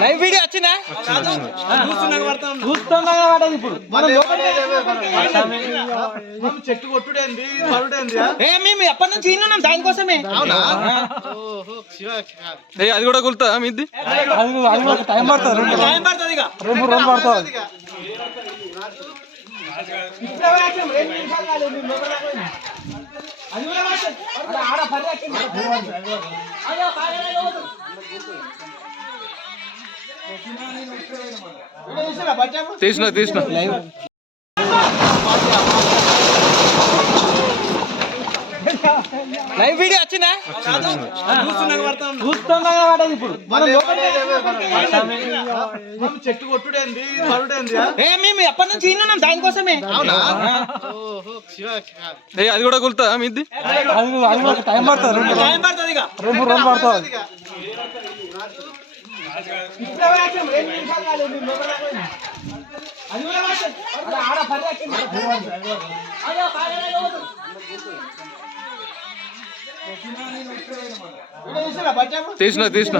Live video వచ్చిందా? చూస్తున్నా పడేది ఇప్పుడు చెట్టు కొట్టుడేంది మేము ఎప్పటి నుంచి ఉన్నాం దానికోసమే. అది కూడా కుల్తా మీది టైం పడుతుంది ఇక 2 రోజులు పడుతుంది. తీసిన లైవ్ వీడియో వచ్చిందా? చూస్తున్నా పడేది ఇప్పుడు చెట్టు కొట్టుడేంది మేము ఎప్పటి నుంచి ఉన్నాం దానికోసమే. అది కూడా కుల్తా మీది టైం పడుతుంది ఇక 2 రోజులు పడుతుంది. తీసిన